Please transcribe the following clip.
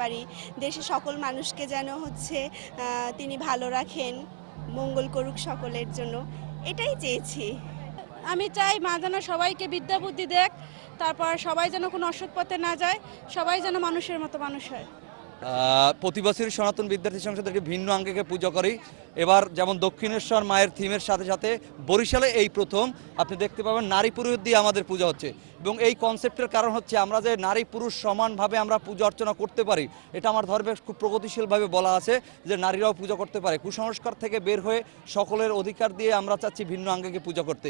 পারি। দেশের সকল মানুষকে যেন হচ্ছে তিনি ভালো রাখেন, মঙ্গল করুক সকলের জন্য। এটাই চেয়েছি। আমি চাই মা সবাইকে বিদ্যা বুদ্ধি দেখ, তারপর সবাই যেন কোনো অসৎ পথে না যায়, সবাই যেন মানুষের মতো মানুষ হয়। প্রতি বছরই সনাতন বিদ্যার্থী সংসদ একটি ভিন্ন আঙ্গিকে পুজো করি। এবার যেমন দক্ষিণেশ্বর মায়ের থিমের সাথে সাথে বরিশালে এই প্রথম। আপনি দেখতে পাবেন নারী পুরুষ দিয়ে আমাদের পূজা হচ্ছে। এবং এই কনসেপ্টের কারণ হচ্ছে আমরা যে নারী পুরুষ সমানভাবে আমরা পূজা অর্চনা করতে পারি, এটা আমার ধর্মে খুব প্রগতিশীলভাবে বলা আছে যে নারীরাও পূজা করতে পারে। কুসংস্কার থেকে বের হয়ে সকলের অধিকার দিয়ে আমরা চাচ্ছি ভিন্ন আঙ্গিকে পূজা করতে।